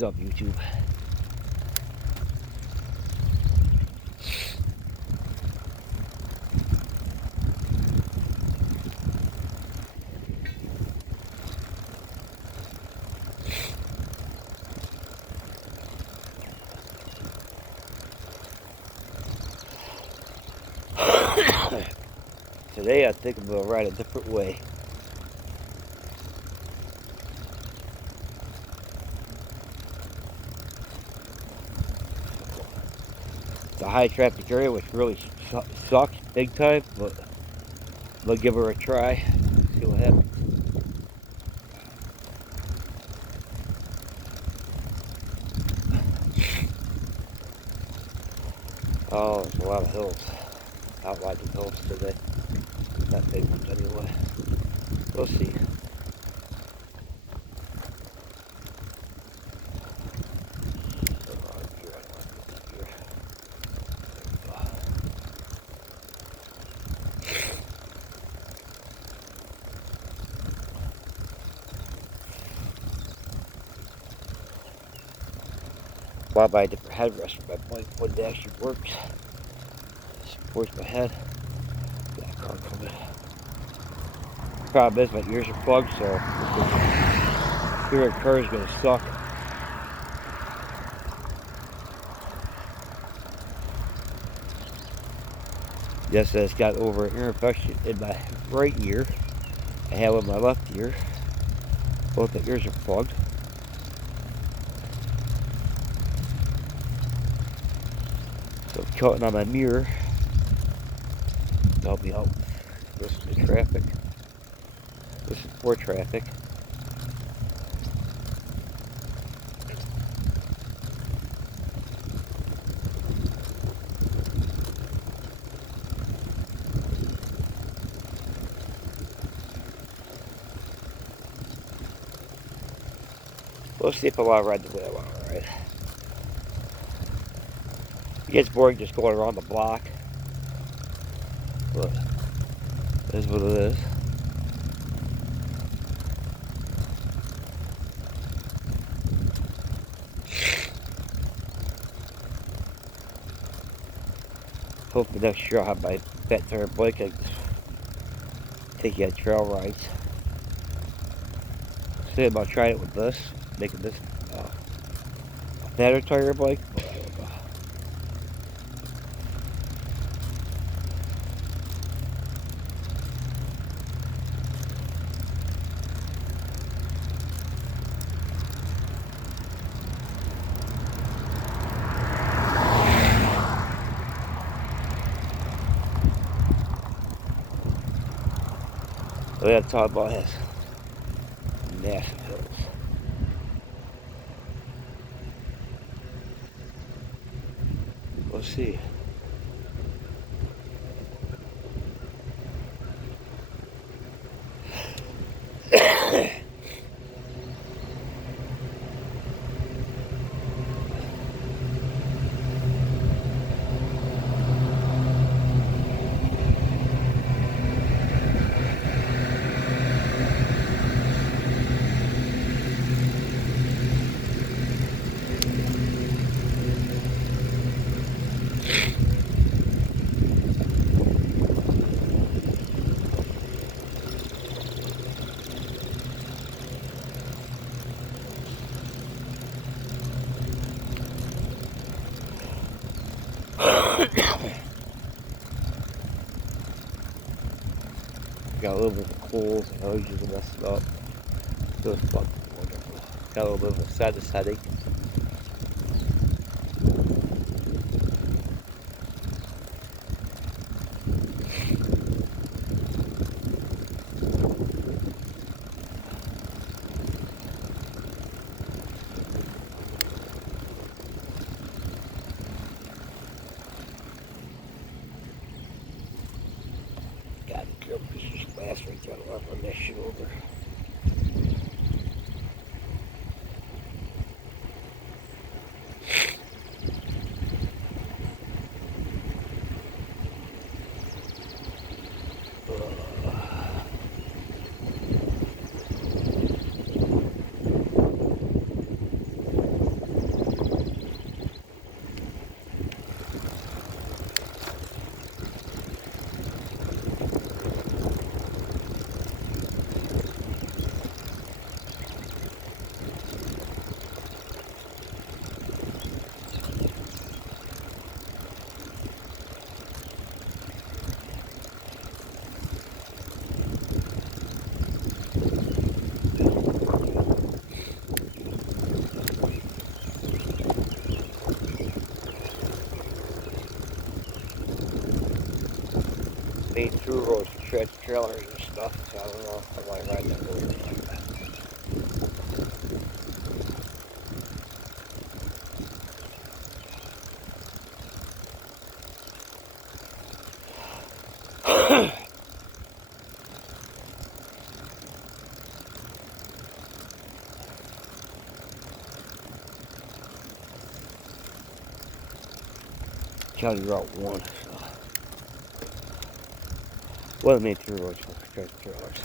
What's up, YouTube? Today I think I'm going to ride a different way. It's a high traffic area, which really sucks big time, but I'm going to give her a try, see what happens. Oh, there's a lot of hills. Outlining hills today. Not big ones anyway. We'll see. Bought by a different headrest for my bike when it actually works. Supports my head. That car coming. Problem is my ears are plugged, so hearing a car is gonna suck. Yes, it's got over an ear infection in my right ear. I have in my left ear. Both the ears are plugged. So I'm counting on my mirror to help me out. Listen to traffic. Listen for traffic. We'll see if I want to ride the way I want to ride. It gets boring just going around the block. But it is what it is. Hopefully next year I'll have my fat tire bike and take you on trail rides. Thinking about trying it with this, making this a fatter tire bike. We gotta talk about his massive hills. We'll see. Got a little bit of coals, I always just mess it up. It was fucking wonderful. Got a little bit of a sinus headache. God, the girl piece of glass right there. I don't want to run that shit over. main through roads for trailers and stuff, so I don't know if I want to ride that road like that. County Route 1. So. One of the main through roads for trailers.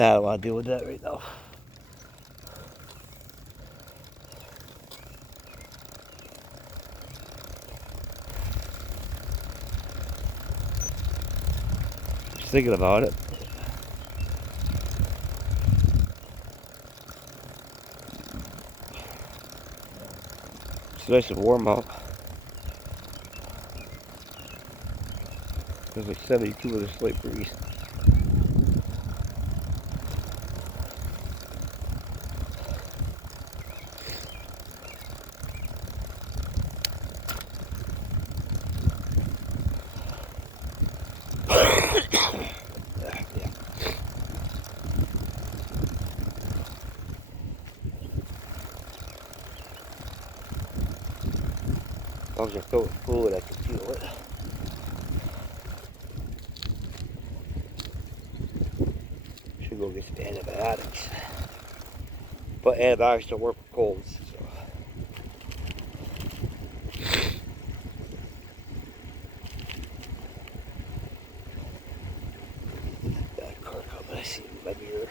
I don't want to deal with that right now. Just thinking about it. It's nice and warm out. It's like 72 with a slight breeze. As long as I fill it with fluid, I can feel it. Should go get some antibiotics. But antibiotics don't work for colds, so. That car coming, I see it in my mirror.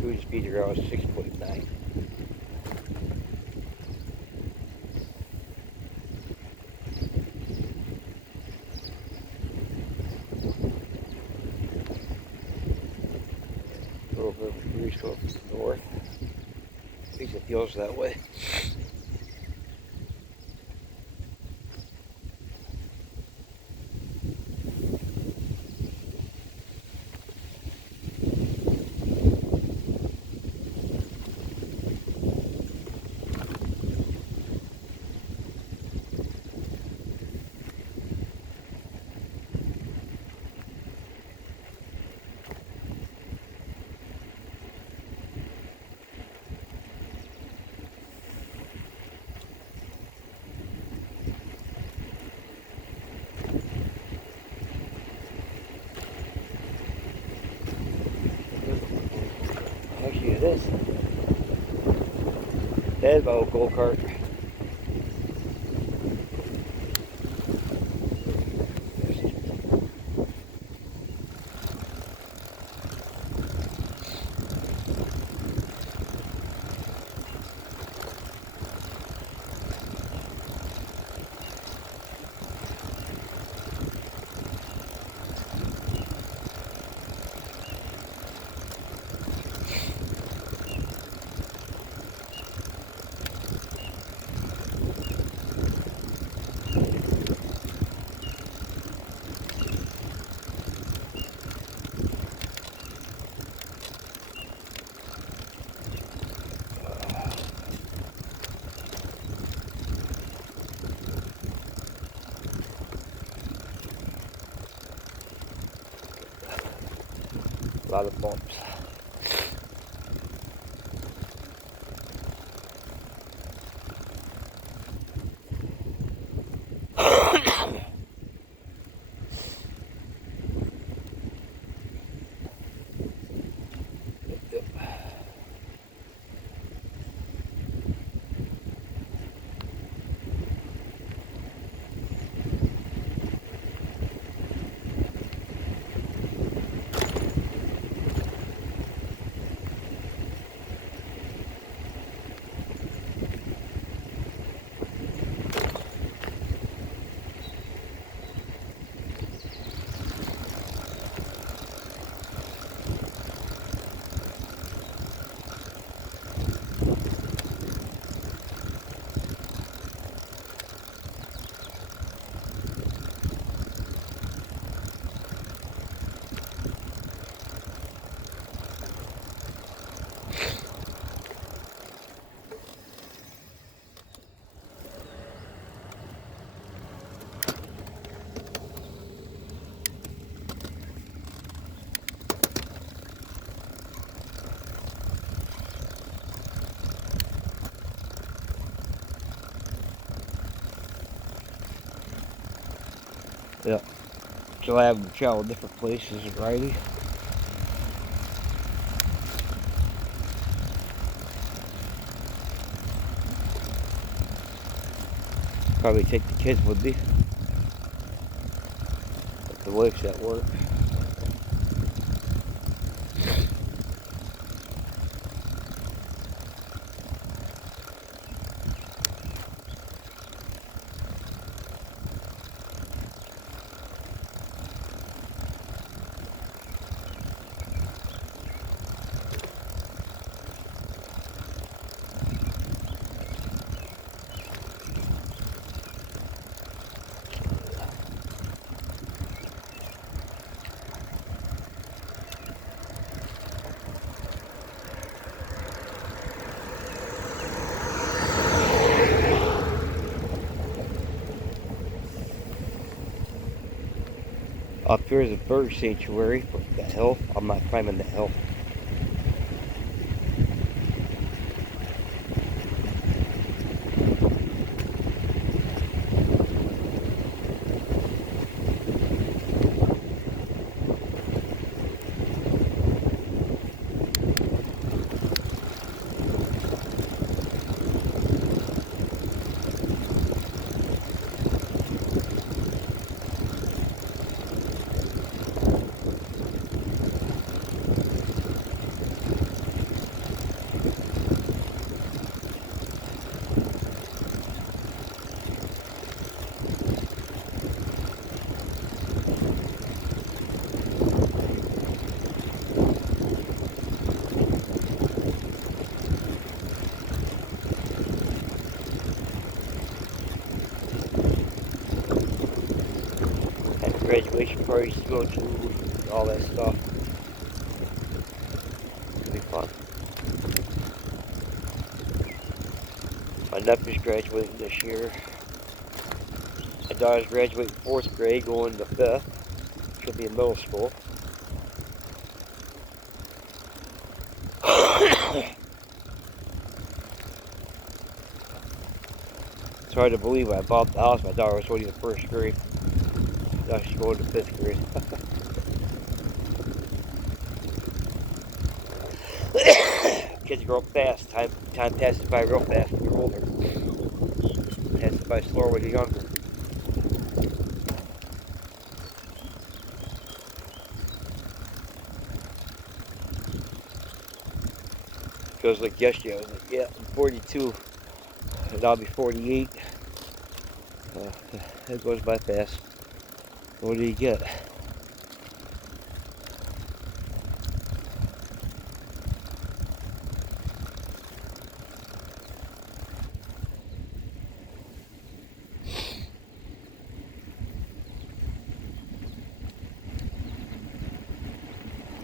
Cruise speed around 6.9. A little bit of a breeze going from the north. At least it feels that way. Actually, it is. There's my old go-kart. A lot of bumps. Yeah. So I have traveled different places in riding. Probably take the kids with me. If the wife's at work. Up here is a bird sanctuary, but the hill, I'm not climbing the hill. Had graduation parties to go to, all that stuff. It'll be fun. My nephew's graduating this year. My daughter's graduating 4th grade, going to 5th. She'll be in middle school. It's hard to believe I bought the house. My daughter was only in 1st grade. Now she's going to 5th grade. Kids grow up fast. Time passes by real fast when you're older. Passes by slower when you're younger. Feels like yesterday. I was like, yeah, I'm 42, and I'll be 48. It goes by fast. What do you get?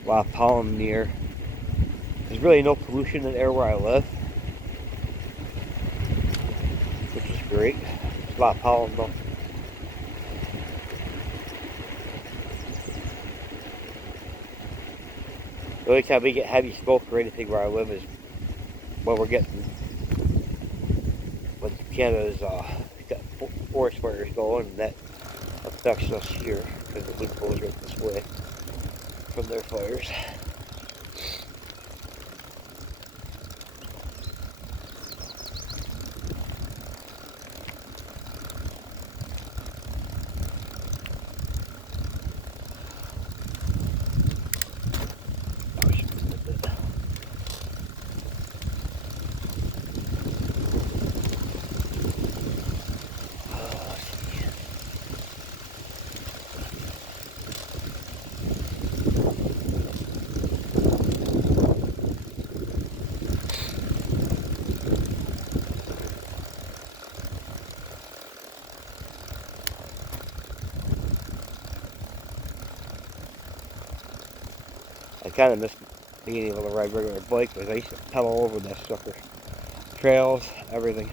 A lot of pollen in the air. There's really no pollution in the air where I live, which is great. There's a lot of pollen though. The only time we get heavy smoke or anything where I live is when we're getting, when Canada's got forest fires going, and that affects us here because the wind blows right this way from their fires. I kind of miss being able to ride regular bike because I used to pedal over that sucker. Trails, everything.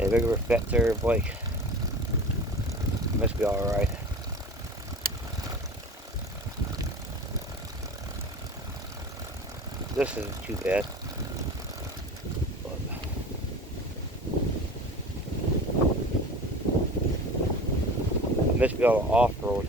A regular fat tire bike. Must be alright. This isn't too bad. It must be all off-road.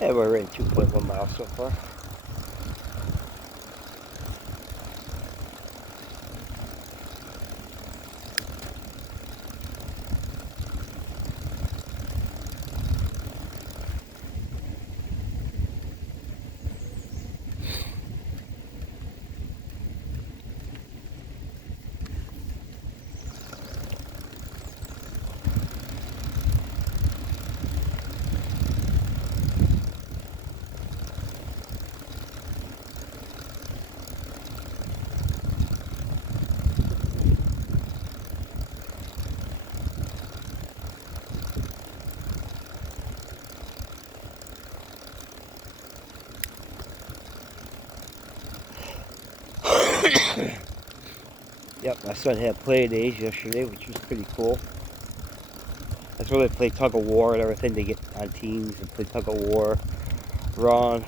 Yeah, we're in 2.1 miles so far. Yep, my son had play days yesterday, which was pretty cool. That's where they play tug of war and everything. They get on teams and play tug of war, run.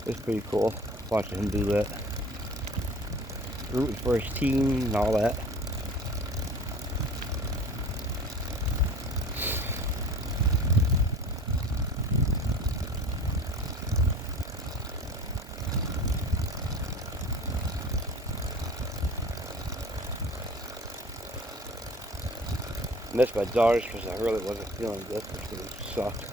It was pretty cool watching him do that. rooting for his team and all that. I missed my daughters because I really wasn't feeling good. It really sucked.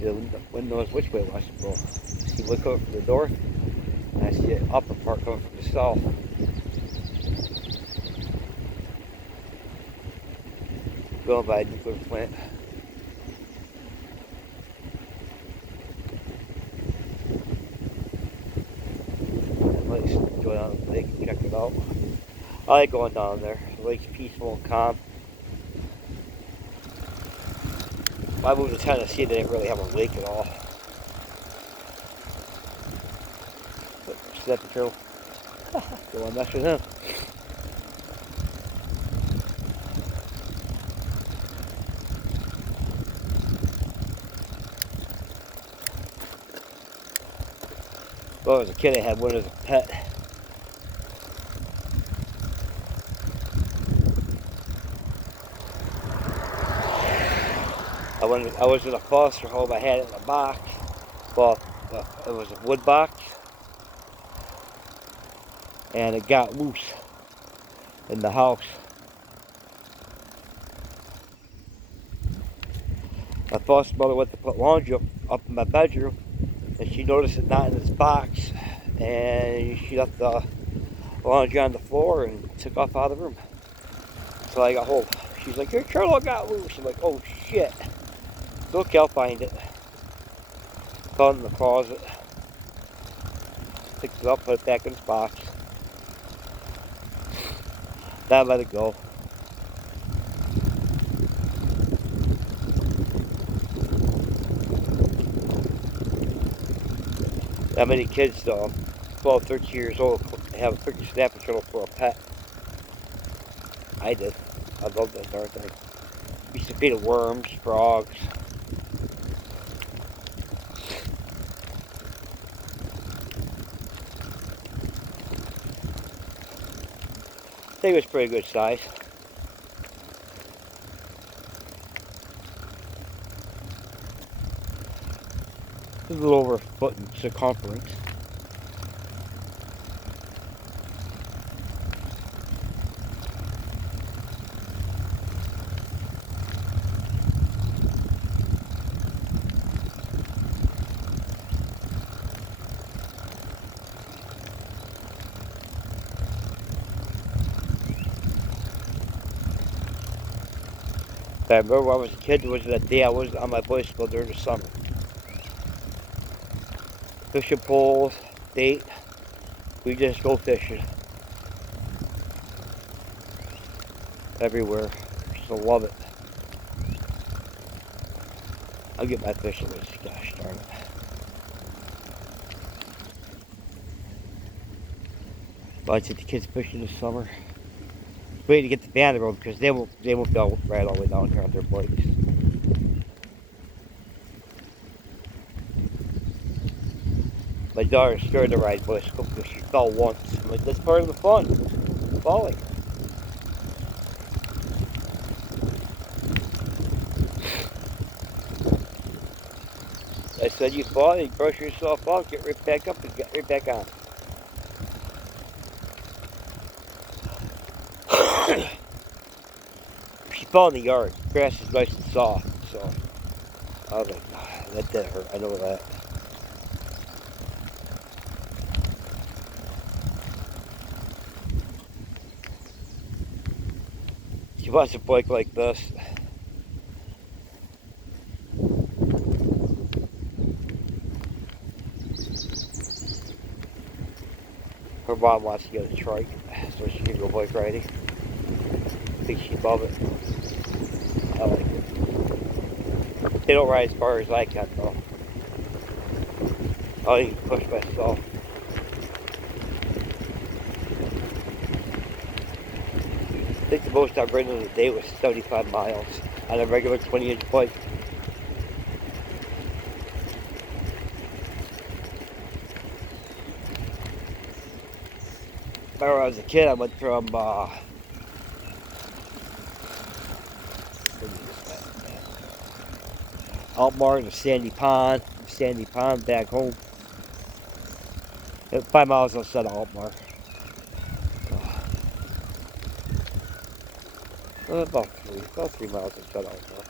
The window is which way was it go? See one coming from the north, and I see an upper part coming from the south. Going by a nuclear plant. Let's go down the lake and check it out. I like going down there. The lake's peaceful and calm. I moved to Tennessee, they didn't really have a lake at all. But Snap the turtle. Don't want to mess with him. Well, as a kid, I had one as a pet. I was in a foster home. I had it in a box. Well, it was a wood box, and it got loose in the house. My foster mother went to put laundry up in my bedroom, and she noticed it not in this box, and she left the laundry on the floor and took off out of the room. So I got home. She's like, "Your turtle got loose." I'm like, "Oh shit." Okay, I'll find it. Found it in the closet. Picked it up, put it back in its box. Then I let it go. How many kids, 12, 13 years old, have a freaking snapping turtle for a pet? I did. I loved that darn thing. Used to feed it worms, frogs. I think it was pretty good size. It was a little over a foot in circumference. I remember when I was a kid, there was that day I was on my bicycle during the summer. Fishing poles, bait, we just go fishing. Everywhere. Still love it. I'll get my fishing list, gosh darn it. But I take the kids fishing this summer. Wait to get the van road because they won't be able to ride all the way down here on their bikes. My daughter's scared to ride bicycle because she fell once. I'm like, that's part of the fun. Falling. I said, you fall, you brush yourself off, get right back up and get right back on. She fell in the yard. Grass is nice and soft, so I was like, oh, that did hurt. I know that. wants a bike like this. Her mom wants to get a trike, so she can go bike riding. I think she'd love it. I like it. They don't ride as far as I can though. I need to push myself. I think the most I've ridden in a day was 75 miles on a regular 20-inch bike. When I was a kid, I went from Altmar to Sandy Pond back home. 5 miles outside of Altmar. About 3 miles outside of Altmar.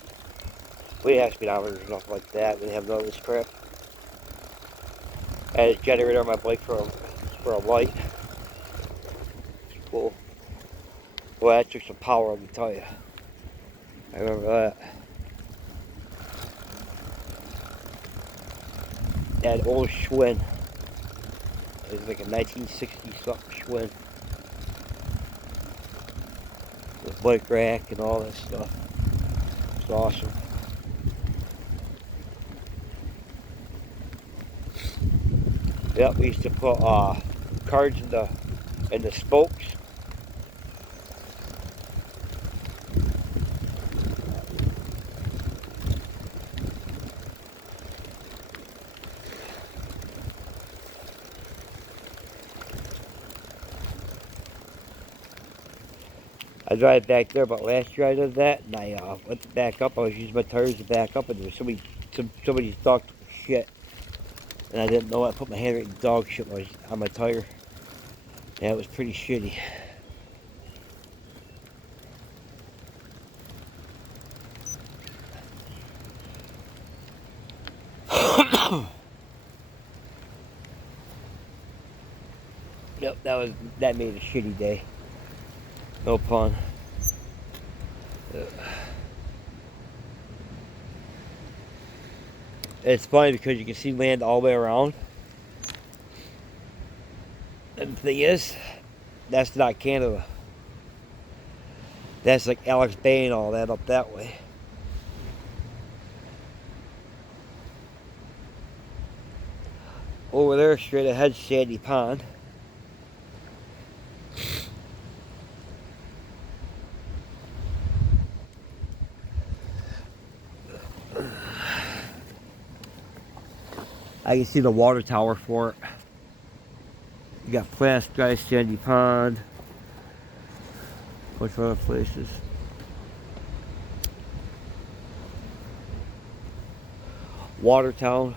We had speedometers and stuff like that. We didn't have none of this crap. I had a generator on my bike for a light. It's cool. Well, that took some power, let me tell you. I remember that. That old Schwinn. It was like a 1960 something Schwinn. With bike rack and all that stuff. It's awesome. Yep, we used to put cards in the spokes. I drive back there, but last year I did that, and I went to back up. I was using my tires to back up, and there was somebody's dog took a shit, and I didn't know. I put my hand right in dog shit on my tire. Yeah, it was pretty shitty. Yep, that made a shitty day. No pun. It's funny because you can see land all the way around. And the thing is, that's not Canada. That's like Alex Bay and all that up that way. Over there, straight ahead, Sandy Pond. I can see the water tower for it. You got Flask Dry, Sandy Pond. Bunch of other places. Watertown.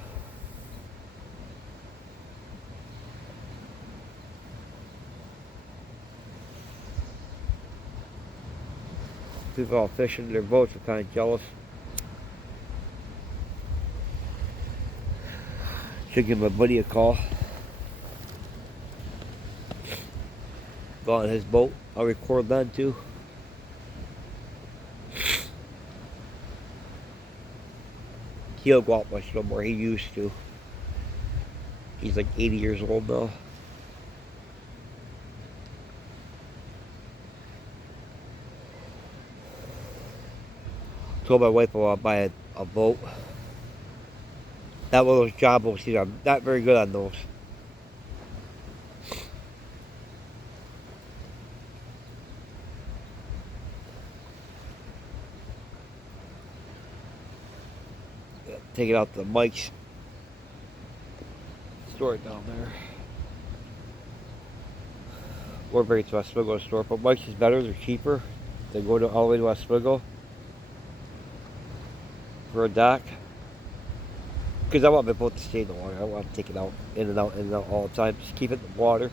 People all fishing their boats are kind of jealous. Should give my buddy a call. Go on his boat. I'll record that too. He don't go out much no more. He used to. He's like 80 years old now. Told my wife I want to buy a boat. Not one of those job boats either. I'm not very good on those. Take it out to Mike's. Store it down there. Or bring it to Oswego store. But Mike's is better. They're cheaper. They go all the way to Oswego for a dock. Because I want my boat to stay in the water. I don't want to take it out, in and out all the time. Just keep it in the water.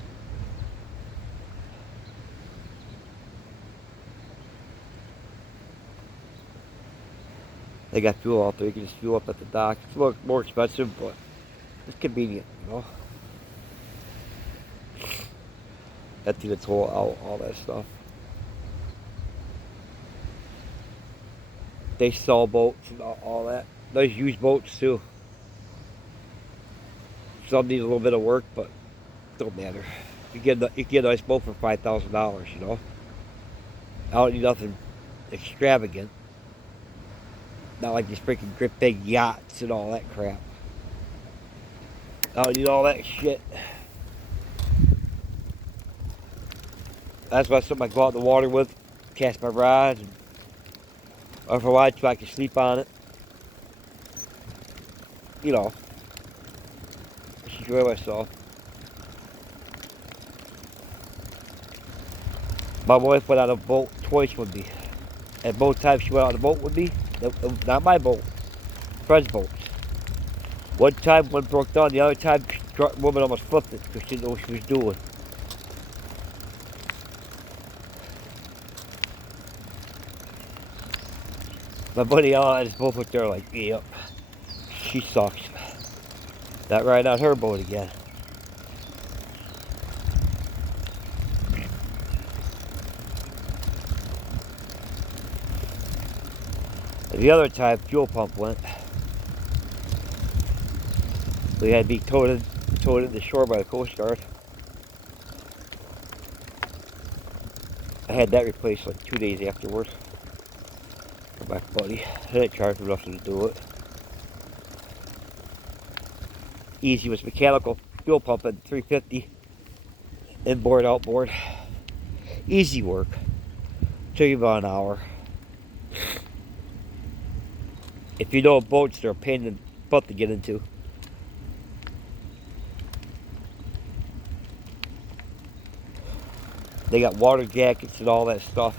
They got fuel out there. You can just fuel up at the dock. It's a little more expensive, but it's convenient, you know. Empty the toll out, all that stuff. They sell boats and all that. There's used boats too. Some need a little bit of work, but don't matter. You get a nice boat for $5,000. You know, I don't need nothing extravagant. Not like these freaking great big yachts and all that crap. I don't need all that shit. That's why something I go out in the water with, cast my rods, or if I want to, I can sleep on it. You know, just enjoy myself. My wife went on a boat twice with me. And both times she went on a boat with me, not my boat, friend's boat. One time one broke down, the other time the woman almost flipped it because she didn't know what she was doing. My buddy Alan is both up there like, yep, she sucks. Not riding on her boat again. And the other time, fuel pump went. We had to be towed in the shore by the Coast Guard. I had that replaced like 2 days afterwards. For my buddy. I didn't charge him nothing to do it. Easy was mechanical fuel pump at 350. Inboard, outboard. Easy work. Took you about an hour. If you know boats, they're a pain in the butt to get into. They got water jackets and all that stuff.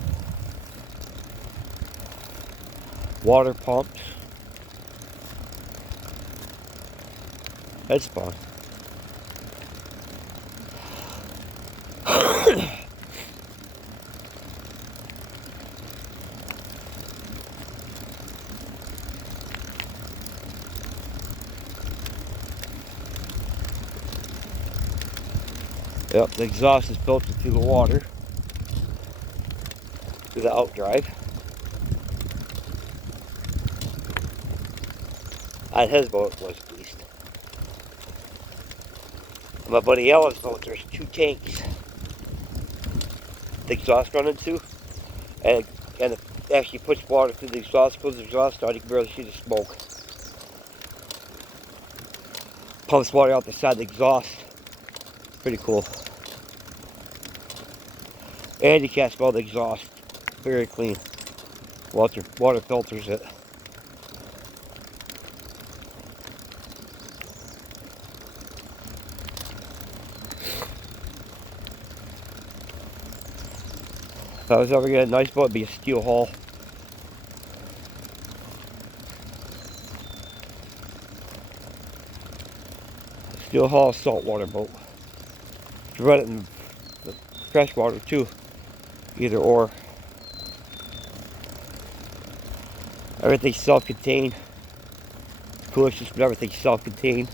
Water pumps. That's fun. Yep, the exhaust is built through the water. Through the outdrive. On his boat was at least. On my buddy Ellen's boat, there's 2 tanks the exhaust run into, and it actually puts water through the exhaust, pulls the exhaust out, you can barely see the smoke. Pumps water out the side of the exhaust. Pretty cool. And you can't smell the exhaust. Very clean. Water filters it. If I was ever getting a nice boat, it'd be a steel hull. Steel hull saltwater boat. You can run it in the freshwater too. Either or. Everything's self-contained. Cooling system, everything's self-contained.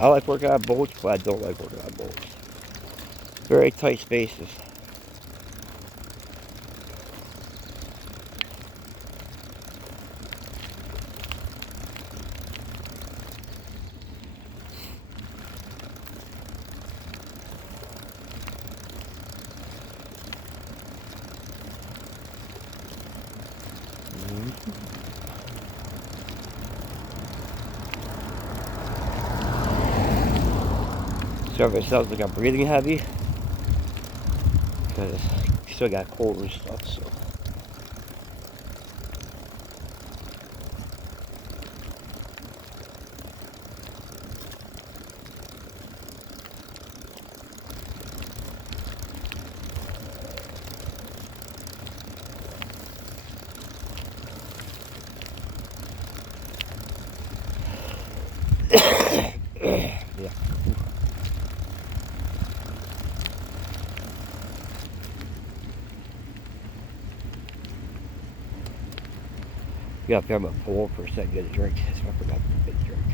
I like working on boats, but I don't like working on boats. Very tight spaces. Sorry if it sounds like I'm breathing heavy, because I still got cold and stuff, so. Yeah. Yeah, if I'm a pool for a second, get a drink. So I forgot to get a drink.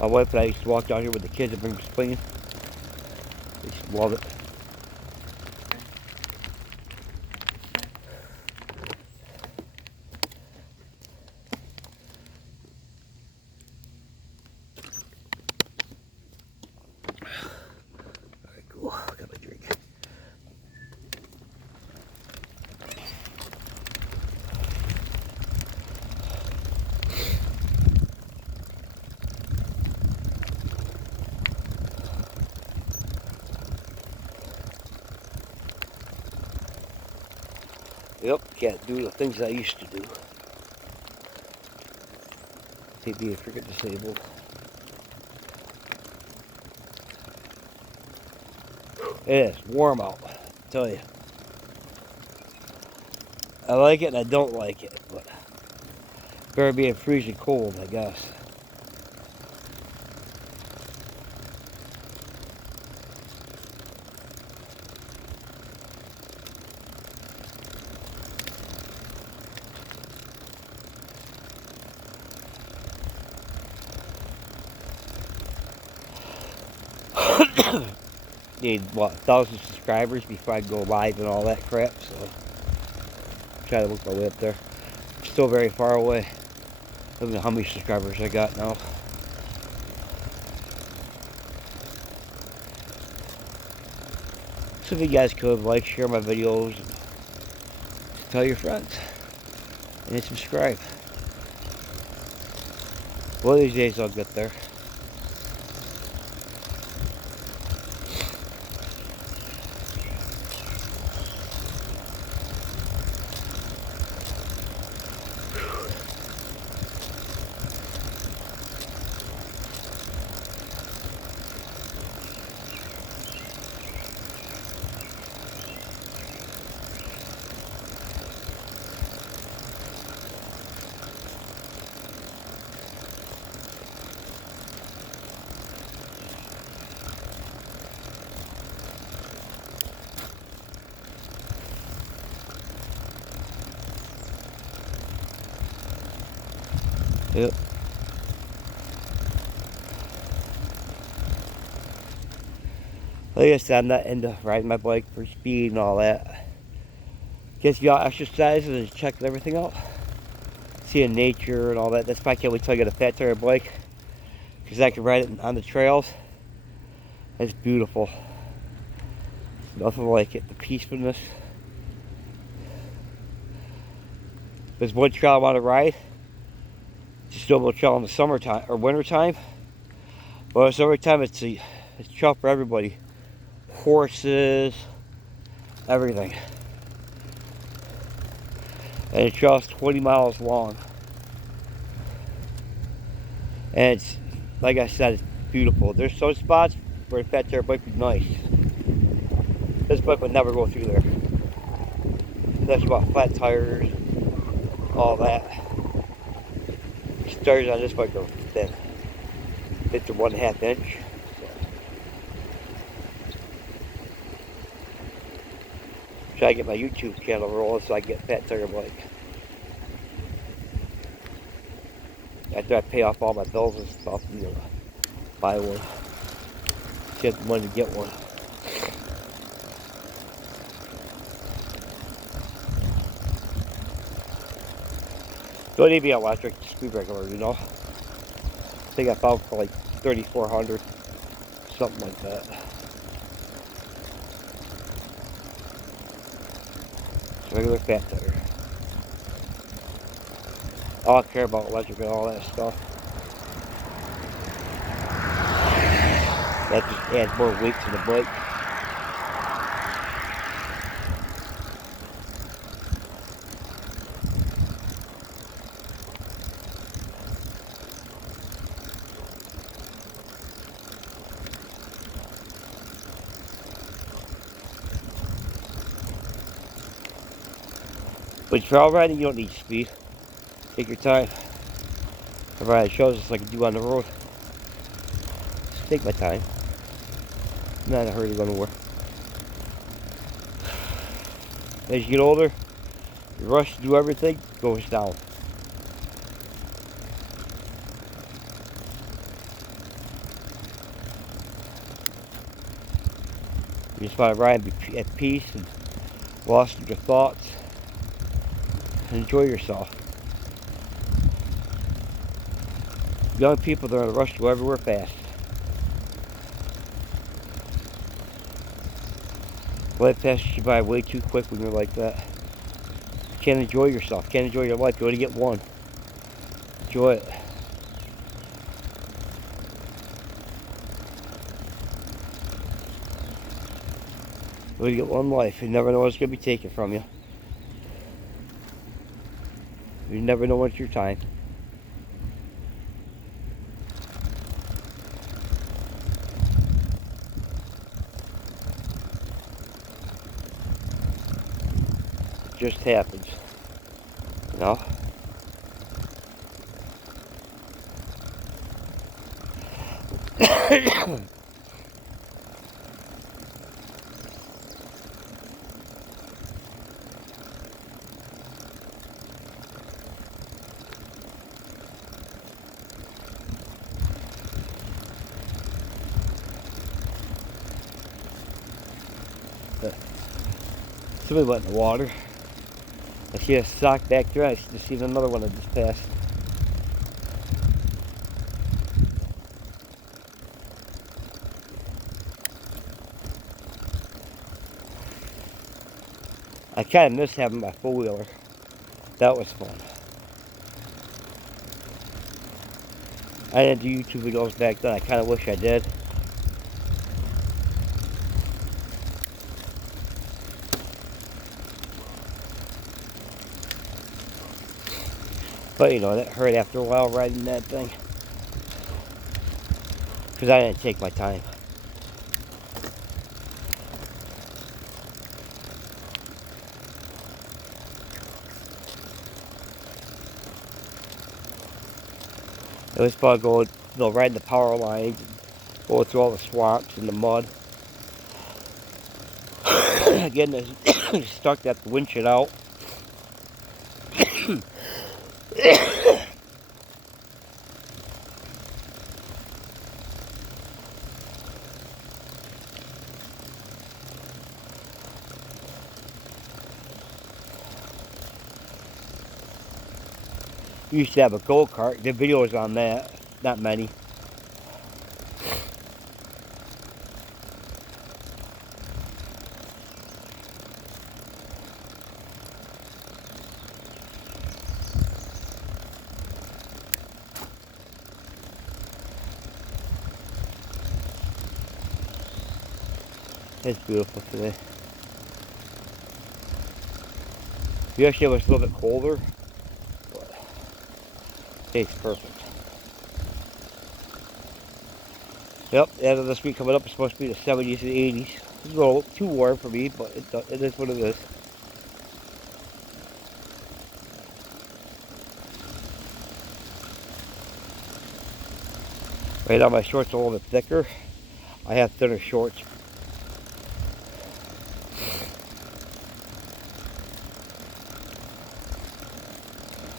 My wife and I used to walk down here with the kids and bring them swinging. They used to love it. Alright, cool. Got my drink. Yep, can't do the things I used to do. Hate being freaking disabled. It is warm out, I tell you. I like it and I don't like it, but better being freezing cold, I guess. Need what, 1,000 subscribers before I go live and all that crap, so try to work my way up there. I'm still very far away. I don't know how many subscribers I got now. So if you guys could like, share my videos, and tell your friends, and subscribe. One of these days I'll get there. Yep. Like I said, I'm not into riding my bike for speed and all that. Gets you out exercising and checking everything out. Seeing nature and all that. That's why I can't wait till I get a fat tire bike. Because I can ride it on the trails. It's beautiful. Nothing like it. The peacefulness. There's one trail I want to ride. Just double trail in the summertime or wintertime. But in summertime, it's a trail for everybody. Horses, everything. And the trail's 20 miles long. And it's, like I said, it's beautiful. There's some spots where a fat tire bike would be nice. This bike would never go through there. That's about flat tires, all that. Tires on this bike are thin. It's a 1.5 inch. Try to get my YouTube channel rolling so I can get a fat tire bike. After I pay off all my bills and stuff, you know, buy one. Get the money to get one. Don't need to be electric, just be regular, you know. I think I found for like 3,400, something like that. It's a regular fat tire. I don't care about electric and all that stuff. That just adds more weight to the bike. But trail riding, you don't need speed. Take your time. I ride shows just like I do on the road. Just take my time. I'm not in a hurry to go nowhere. As you get older, the rush to do everything goes down. You just want to ride and be at peace and lost in your thoughts and enjoy yourself. Young people, they're in a rush to go everywhere fast. Life passes you by way too quick when you're like that. You can't enjoy yourself, can't enjoy your life. You only get one. Enjoy it. You only get one life. You never know what's going to be taken from you. You never know when's your time. It just happens. You know? Somebody went in the water. I see a sock back there. I just seen another one that just passed. I kind of miss having my four-wheeler. That was fun. I didn't do YouTube videos back then. I kind of wish I did. But you know, that hurt after a while riding that thing. Because I didn't take my time. It was fun going, you know, riding the power lines, going through all the swamps and the mud. Again, stuck that the wind shit out. We used to have a go-kart. The videos on that. Not many. It's beautiful today. Yesterday was a little bit colder. It's perfect. Yep, the end of this week coming up is supposed to be the 70s and 80s. It's a little too warm for me, but it is what it is. Right now my shorts are a little bit thicker. I have thinner shorts.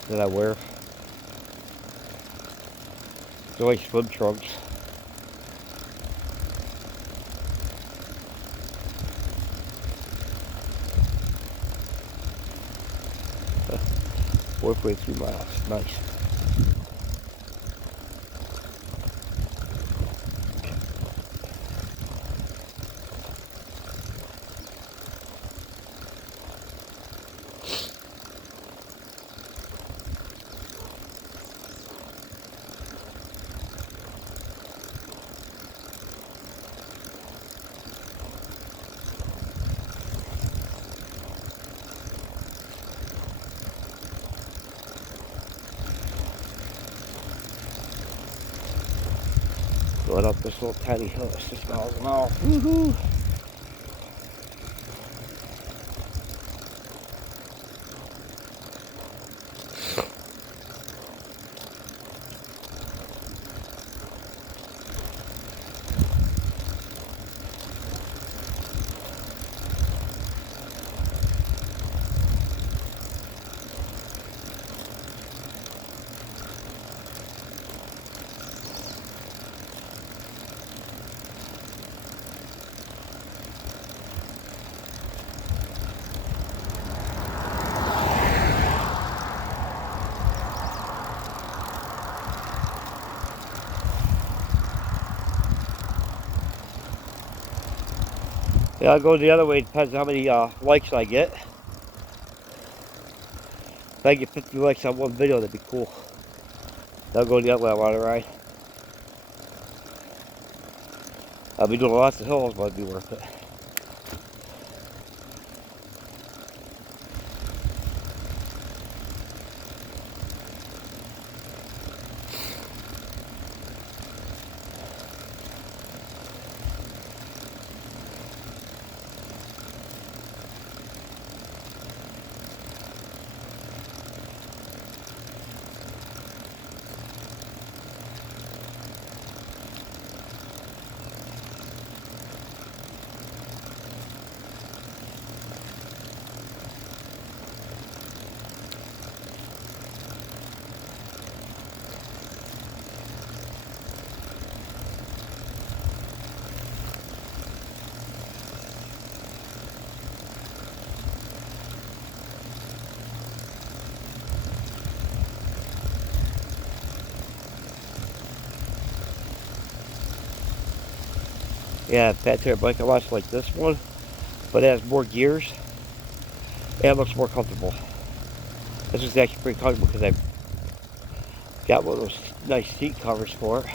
That I wear. They're like swim trunks. Uh, 4.3 miles. Nice. Going up this little tiny hill at 6 miles an hour. Woohoo! Yeah, I'll go the other way. Depends on how many likes I get. If I get 50 likes on one video, that'd be cool. I'll go the other way. I want to ride. I'll be doing lots of hills, but it'd be worth it. Yeah, fat tire bike I watched like this one, but it has more gears and it looks more comfortable. This is actually pretty comfortable because I've got one of those nice seat covers for it.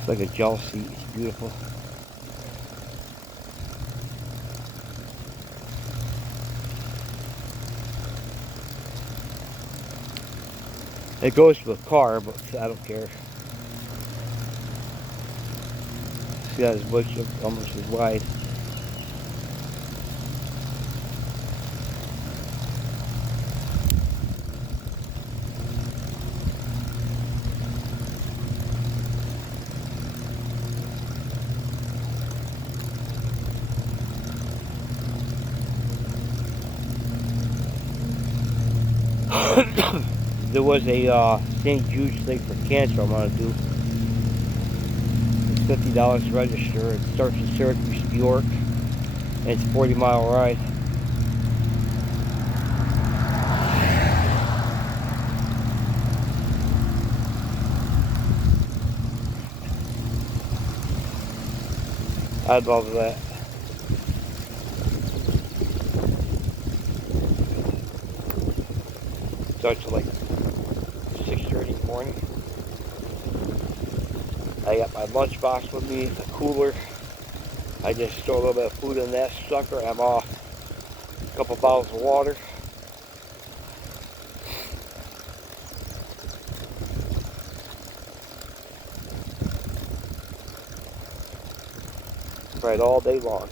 It's like a gel seat. It's beautiful. It goes to a car, but I don't care. See how this bush almost as wide. There was a St. Jude's thing for cancer I want to do. It's $50 to register. It starts in Syracuse, New York, and it's a 40-mile ride. I'd love that. Starts at like 6:30 in the morning. I got my lunchbox with me, the cooler. I just throw a little bit of food in that sucker. I'm off. A couple bottles of water. Ride all day long.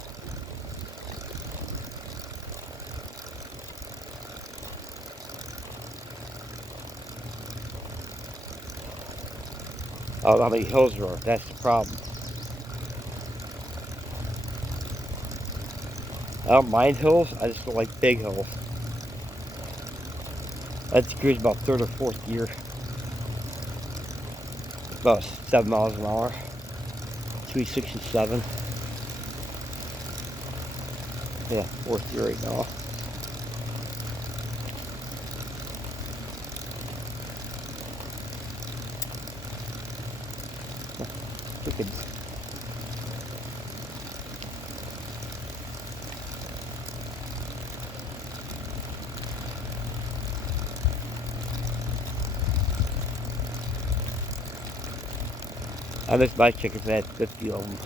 I don't know how many hills there are. That's the problem. I don't mind hills. I just don't like big hills. That cruise about third or fourth gear. About 7 miles an hour. 367. Yeah, fourth gear right now. Chickens. I miss my chickens. I had 50 of them.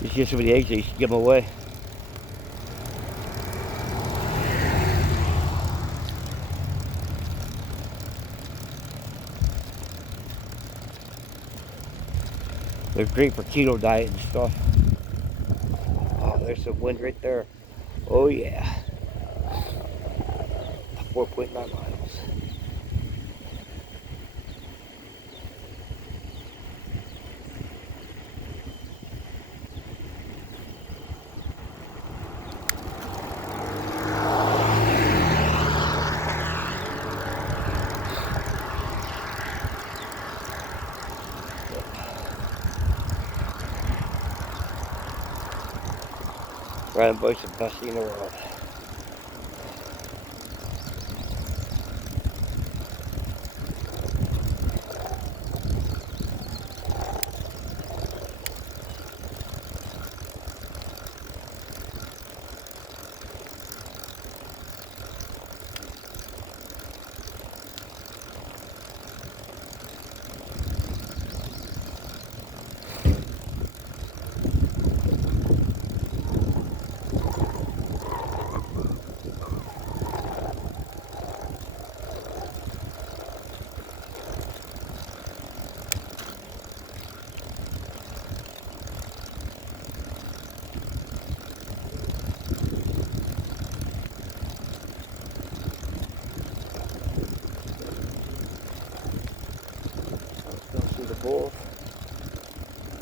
Used to get so many eggs, I used to give them away. They're great for keto diet and stuff. Oh, there's some wind right there. Oh yeah. 4.9 miles. Riding bikes is the best thing in the world. bulls.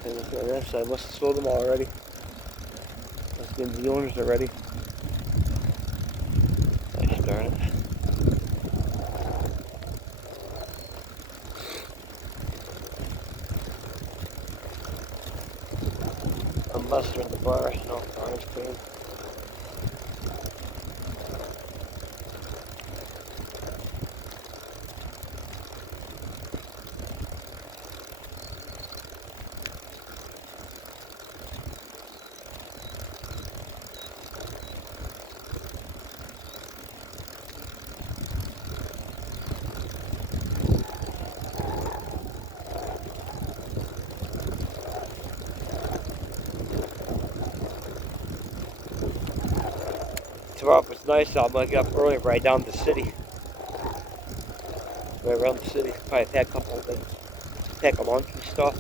And look at this, I must have sold them all already. Must mean the owners are ready. Nice, darn it. Unless they're in the bar, no, barn's clean. Tomorrow, if it's nice, I'm gonna get up early and ride down to the city. Right around the city. Probably pack a couple of things. Pack a lunch and stuff.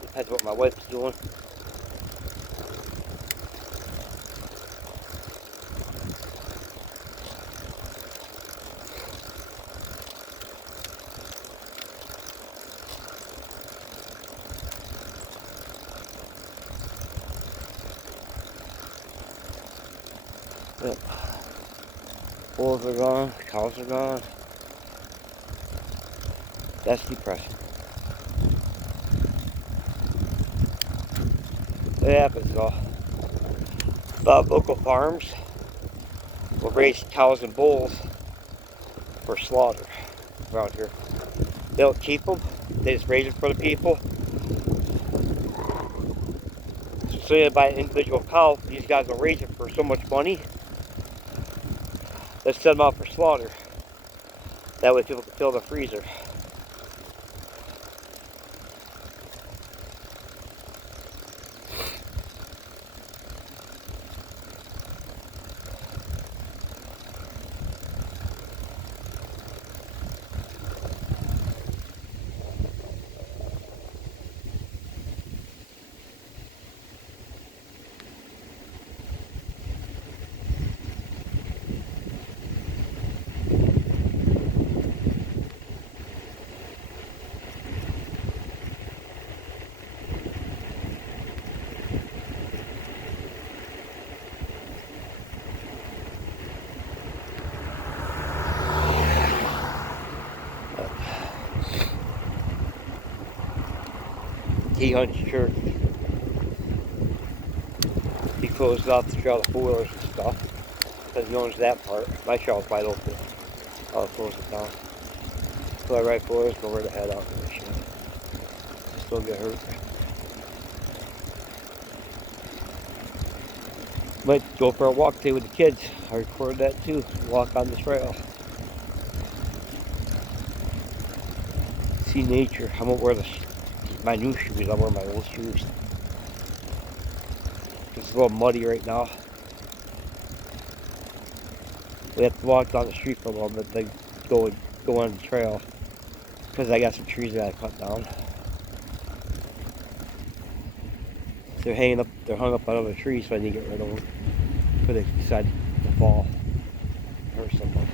Depends what my wife's doing. Yep. Bulls are gone, cows are gone. That's depressing. It happens though. A lot of local farms will raise cows and bulls for slaughter around here. They don't keep them, they just raise them for the people. So you buy an individual cow, these guys will raise it for so much money. Let's send them out for slaughter. That way people can fill the freezer. He hunts church. He closed off the trail of four-wheelers and stuff because he owns that part. My trail's wide open. I'll close it down. So I ride four-wheelers, go where to head out and shit. Still get hurt. Might go for a walk today with the kids. I recorded that too. Walk on the trail. See nature. I won't wear my new shoes. I'll wear my old shoes. It's a little muddy right now. We have to walk down the street for a little bit to go on the trail because I got some trees that I cut down. They're hung up on other trees, so I need to get rid of them before they decide to fall or something.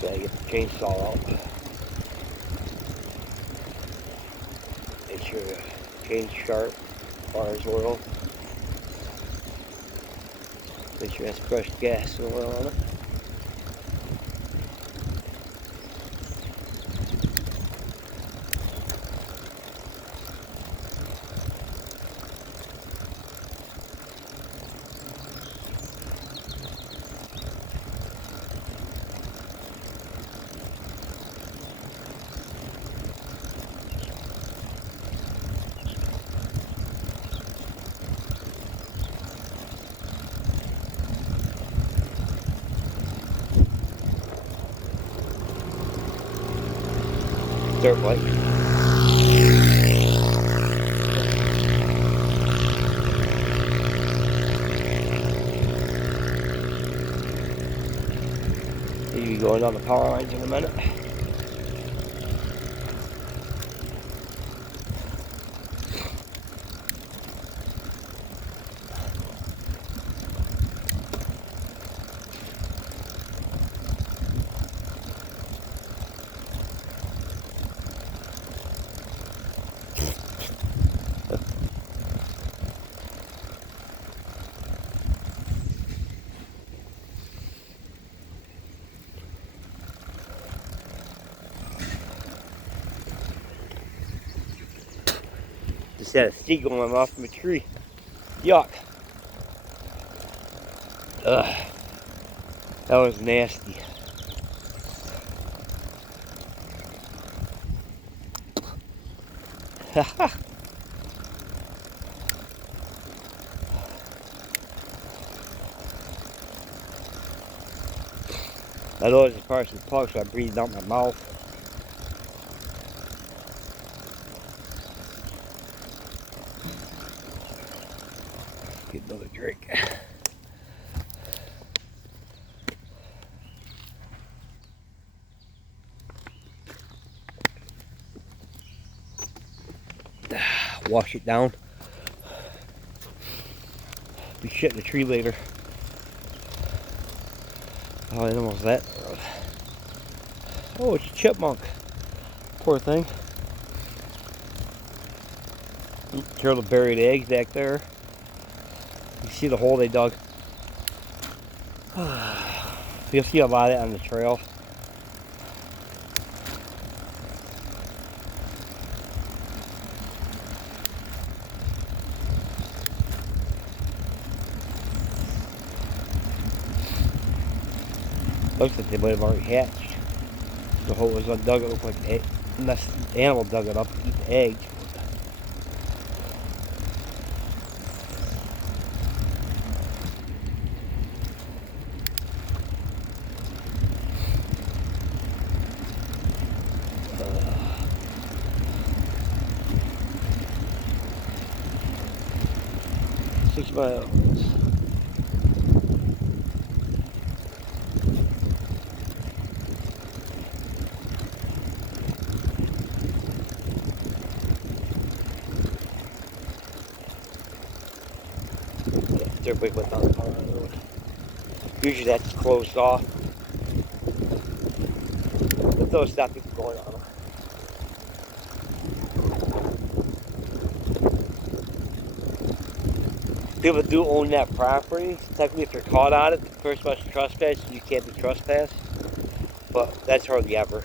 So I get the chainsaw out. Make sure the chain's sharp, bars oil. Make sure it has crushed gas oil on it. Dirt bike. going on the power lines in a minute. Just had a seagull in my mouth from a tree. Yuck. Ugh. That was nasty. I know it's a person pug, so I breathed out my mouth. Get another drink. Wash it down. Be shit in the tree later. Oh, it almost that. Oh, it's a chipmunk. Poor thing. Hear the buried eggs back there. You see the hole they dug. You'll see a lot of it on the trail. Looks like they might have already hatched. The hole was undug. It looked like an animal dug it up to eat the eggs. 6 miles. Everybody went down the power road. Usually that's closed off. But those stop people going on them. People do own that property. Technically, if you're caught on it, the first much trespass, you can't be trespassed. But that's hardly ever.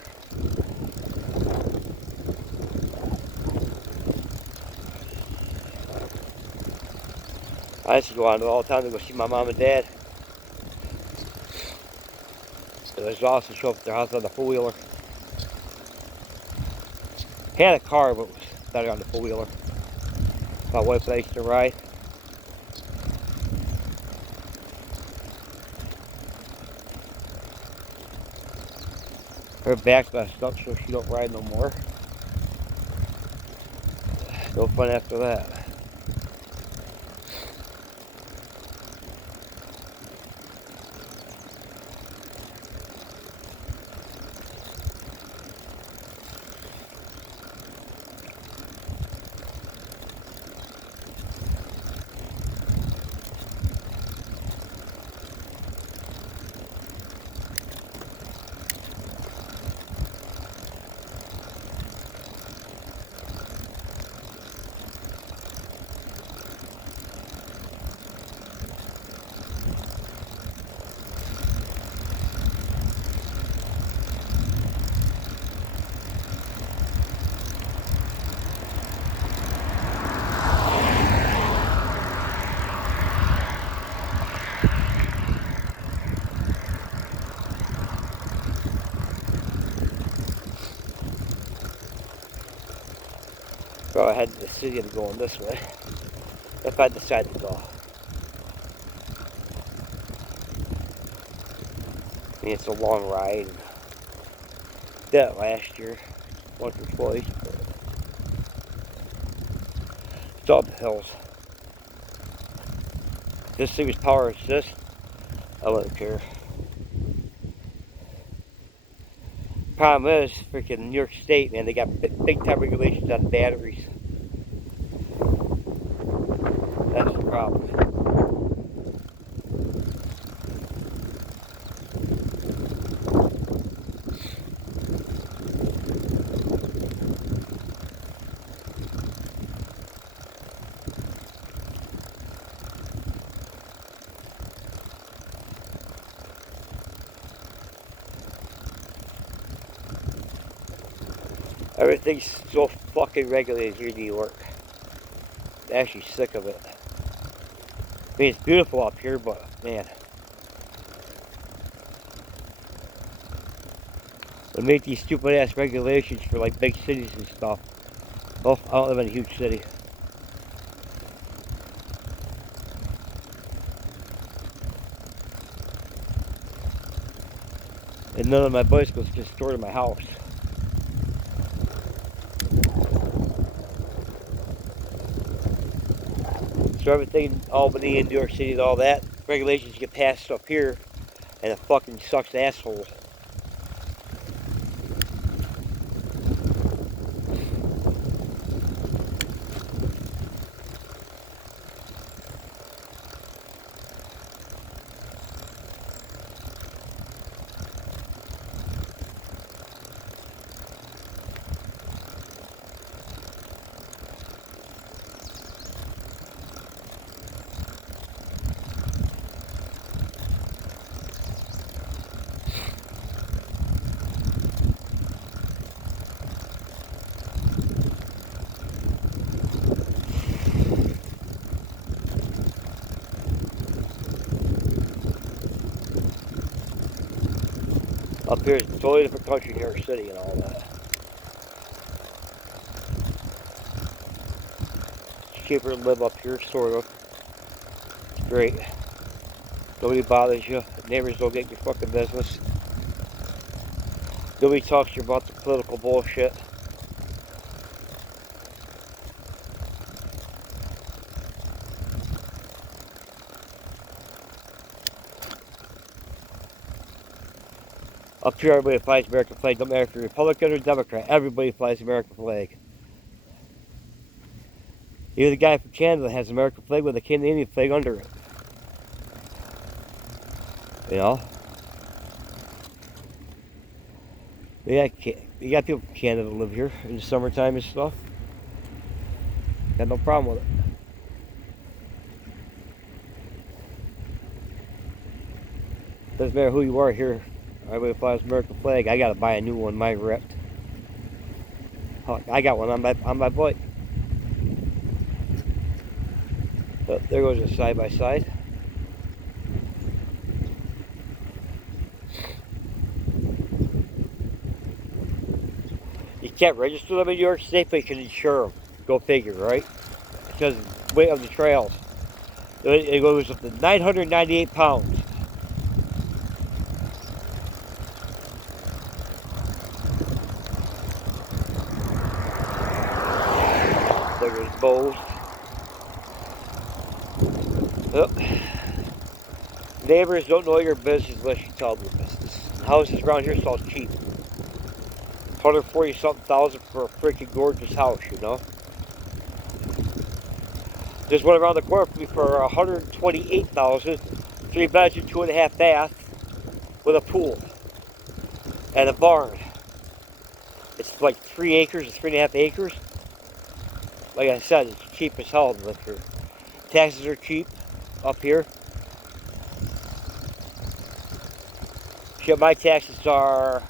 I used to go on it all the time to go see my mom and dad. It was awesome to show up at their house on the four-wheeler. Had a car, but was better on the four-wheeler. My wife likes to ride. Her back's messed up, so she don't ride no more. No fun after that. Go ahead to the city and going this way. If I decide to go. I mean, it's a long ride. Did it last year, once or twice. It's up the hills. This thing was power assist. I wouldn't care. Problem is, freaking New York State, man, they got big time regulations on batteries. That's the problem. Everything's so fucking regulated here in New York. I'm actually sick of it. I mean, it's beautiful up here, but man, they make these stupid ass regulations for like big cities and stuff. Well, I don't live in a huge city. And none of my bicycles just stored in my house. So everything in Albany and New York City and all that, regulations get passed up here, and it fucking sucks asshole. Up here it's a totally different country, New York City and all that. It's cheaper to live up here, sort of. It's great. Nobody bothers you. Neighbors don't get your fucking business. Nobody talks to you about the political bullshit. Up here, everybody flies the American flag. Don't matter if you're Republican or Democrat. Everybody flies the American flag. Even the guy from Canada has the American flag with a Canadian flag under it. You know? You got people from Canada live here in the summertime and stuff. Got no problem with it. Doesn't matter who you are here. Everybody flies the American flag. I gotta buy a new one. Mine ripped. I got one on my bike. But there goes a side by side. You can't register them in New York State, but you can insure them. Go figure, right? Because the weight of the trails. It goes up to 998 pounds. There's bows. Yep. Neighbors don't know your business unless you tell them your business. Houses around here sold cheap. 140 something thousand for a freaking gorgeous house, you know. There's one around the corner for me for 128,000, 3 bedroom, 2.5 bath, with a pool and a barn. It's like 3 acres or 3.5 acres. Like I said, it's cheap as hell to live here. Taxes are cheap up here. Shit, my taxes are,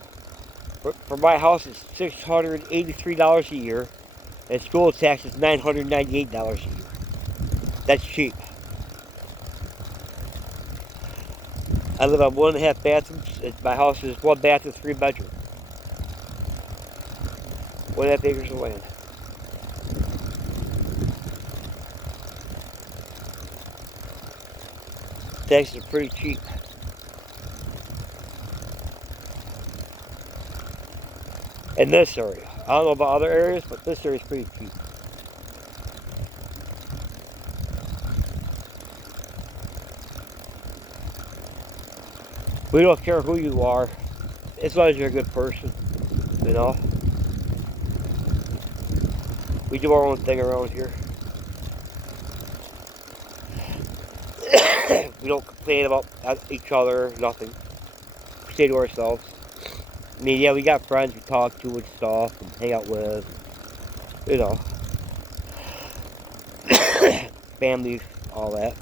for my house, it's $683 a year, and school tax is $998 a year. That's cheap. I live on 1.5 bathrooms. My house is 1 bathroom, 3 bedroom. 1.5 acres of land. Taxes are pretty cheap. In this area. I don't know about other areas, but this area is pretty cheap. We don't care who you are, as long as you're a good person. You know, we do our own thing around here. We don't complain about each other, nothing. We stay to ourselves. I mean, yeah, we got friends we talk to and stuff and hang out with. You know, family, all that.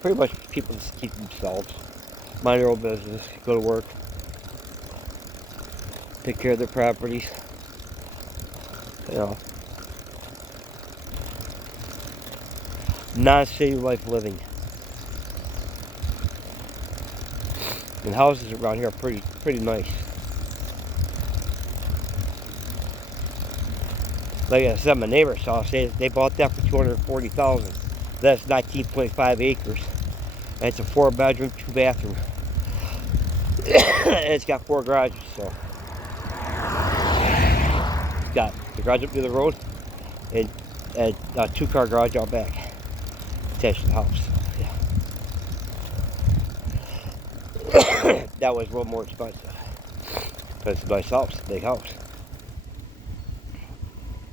Pretty much people just keep themselves, mind their own business, go to work, take care of their properties. You know, non-city life living. And houses around here are pretty nice. Like I said, my neighbor's house, they bought that for $240,000. That's 19.5 acres. And it's a 4-bedroom, 2-bathroom. And it's got 4 garages, so. It's got the garage up near the road and a 2-car garage out back. Attached to the house. Yeah. That was a little more expensive. But it's a nice house, big house.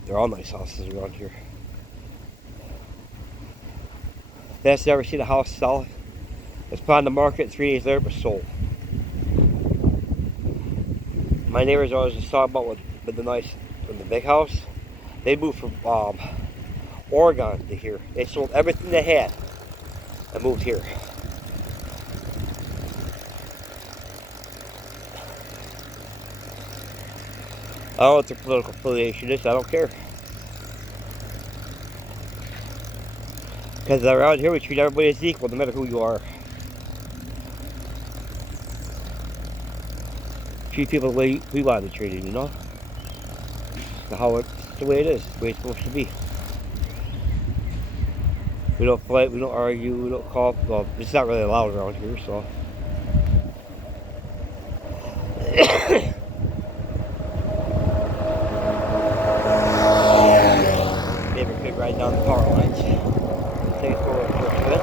They're all nice houses around here. That's never seen a house sell. It's put on the market 3 days later, it was sold. My neighbors always just talking about with the big house. They moved from Oregon to here. They sold everything they had and moved here. I don't know what their political affiliation is. I don't care. Because around here we treat everybody as equal, no matter who you are. Treat people the way we want to be treated, you know? It's the way it is. It's the way it's supposed to be. We don't fight, we don't argue, we don't call. Well, it's not really allowed around here, so. Neighbor kid riding down the power lines. Take it forward for a bit.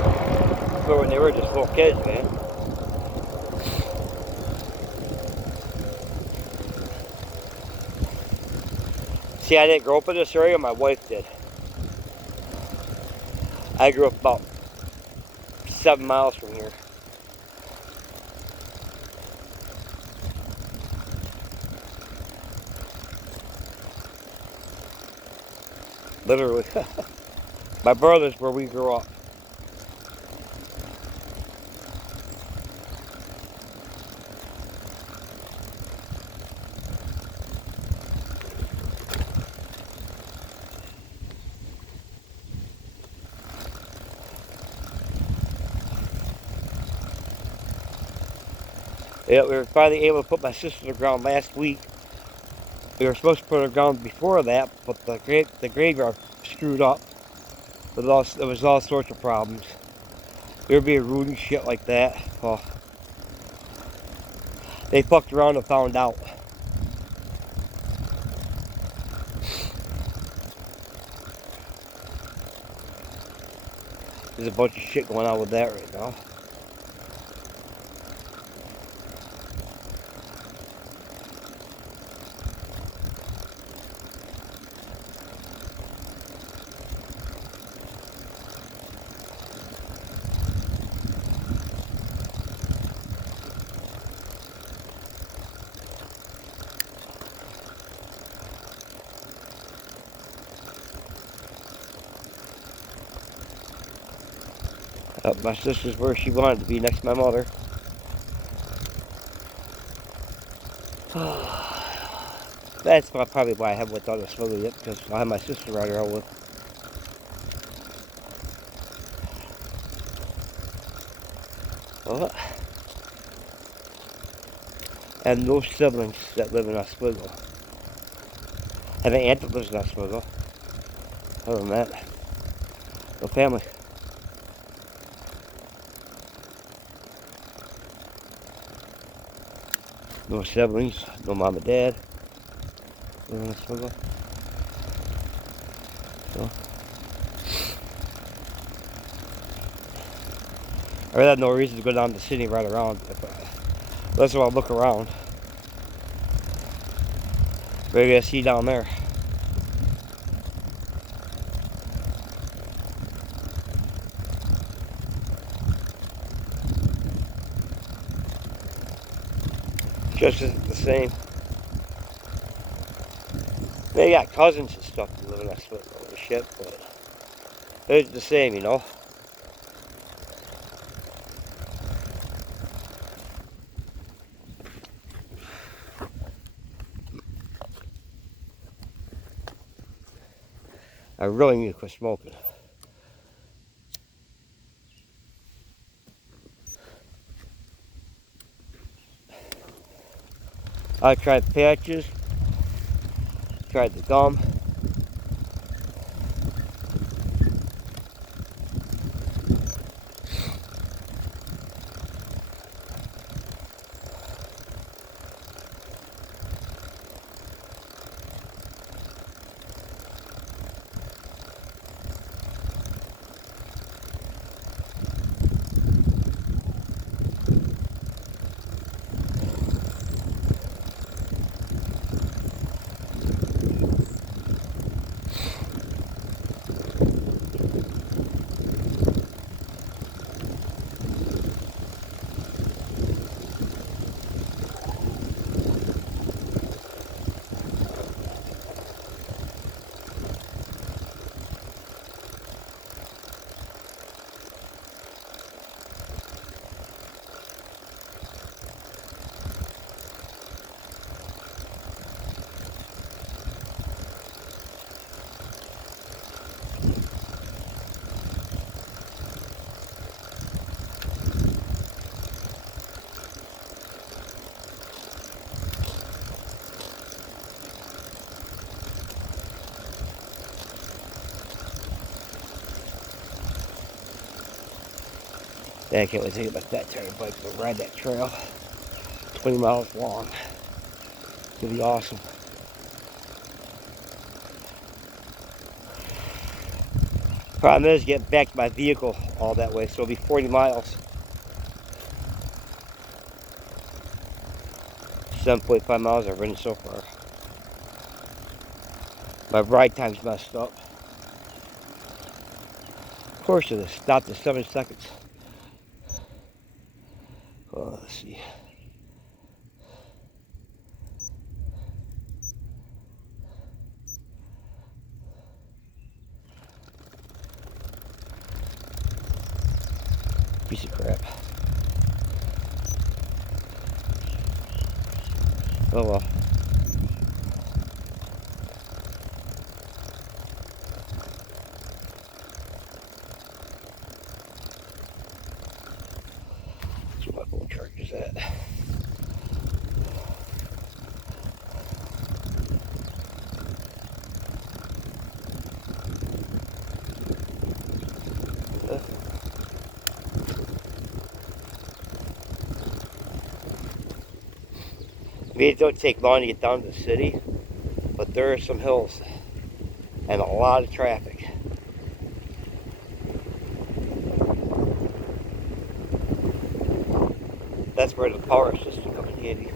Before when they were just little kids, man. See, I didn't grow up in this area, my wife did. I grew up about 7 miles from here. Literally. My brother's where we grew up. Yeah, we were finally able to put my sister to the ground last week. We were supposed to put her ground before that, but the graveyard screwed up. There was all sorts of problems. We were being rude and shit like that. Oh. They fucked around and found out. There's a bunch of shit going on with that right now. My sister's where she wanted to be, next to my mother. That's probably why I haven't went down to smuggle yet, because I have my sister riding around with. Well, I have no siblings that live in Oswego. I have an aunt that lives in Oswego. Other than that, no family. No siblings, no mom and dad. Live in Oswego. So, I really have no reason to go down to the city and ride around. Unless I want to look around. What are you gonna see down there? Just isn't the same. They got cousins and stuff that live in that split and shit, but it's the same, you know. I really need to quit smoking. I tried patches, tried the gum. Yeah, I can't wait to think about that turning bike to ride that trail. 20 miles long. It'll be awesome. Problem is getting back to my vehicle all that way, so it'll be 40 miles. 7.5 miles I've ridden so far. My ride time's messed up. Of course it is. Stopped at 7 seconds. Oh, let's see. Piece of crap. Oh well. That's where my phone charger's at. I mean, it don't take long to get down to the city, but there are some hills and a lot of traffic. That's where the power system comes in handy.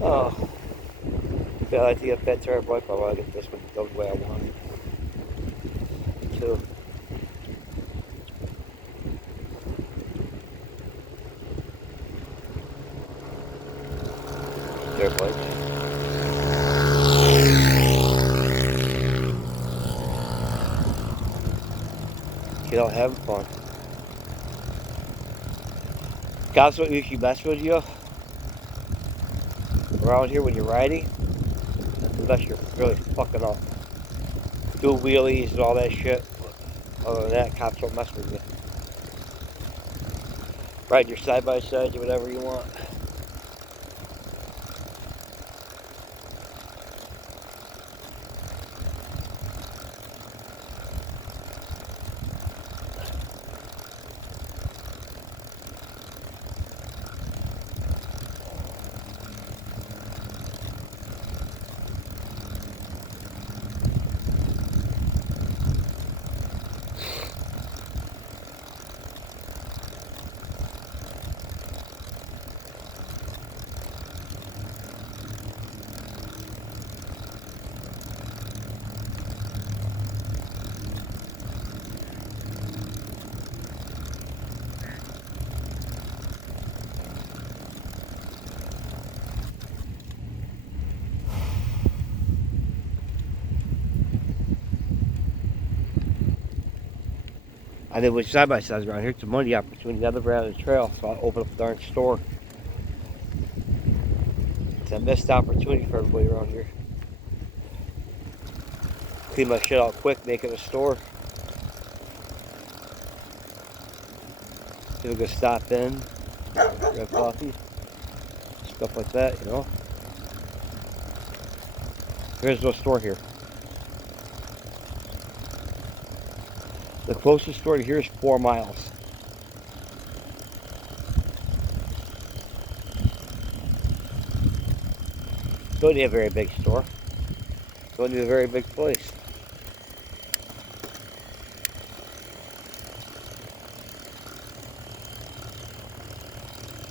Oh, if I like to get that turn bike, I want to get this one done the way I want it. So, dirt bike. Get out having fun. That's what usually mess with you around here when you're riding, unless you're really fucking up. Do wheelies and all that shit. Other than that, cops don't mess with you. Ride your side by side, do whatever you want. I didn't wish side by sides around here. It's a money opportunity the other around the trail, so I'll open up a darn store. It's a missed opportunity for everybody around here. Clean my shit out quick, make it a store. Give a good stop in, grab coffee, stuff like that, you know. There's no store here. The closest store to here is 4 miles. Don't need a very big store. Don't need a very big place.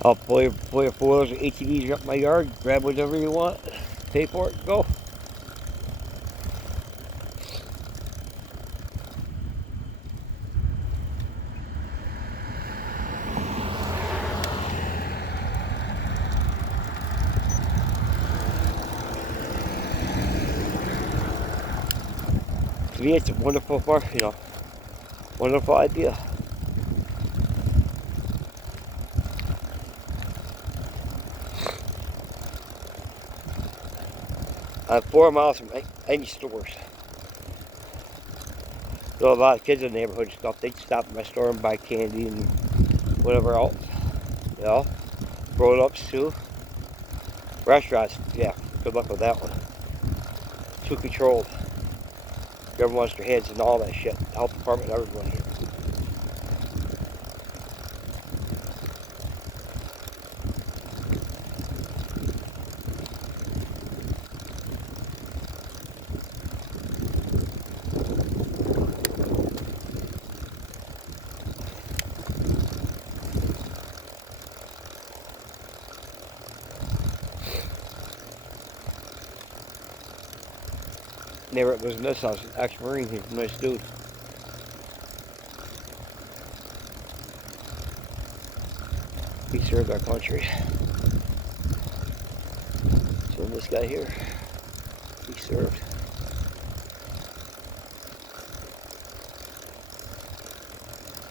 I'll pull your 4-wheelers or ATVs up my yard, grab whatever you want, pay for it, go. To me, it's a wonderful, you know, wonderful idea. I'm 4 miles from any stores. There are a lot of kids in the neighborhood and stuff. They'd stop at my store and buy candy and whatever else. You know, grown-ups too. Restaurants, yeah, good luck with that one. Too controlled. Everyone wants their hands in all that shit. The health department, everybody. Neighbor that lives in this house, ex-Marine, he's a nice dude. He served our country. So this guy here, he served.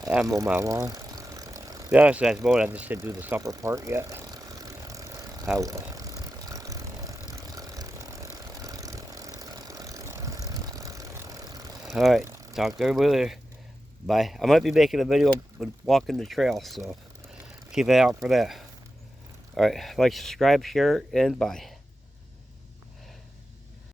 I mow my lawn. The other side's mowed, I just didn't do the upper part yet. I will. Alright, talk to everybody later. Bye. I might be making a video of walking the trail, so keep an eye out for that. Alright, like, subscribe, share, and bye.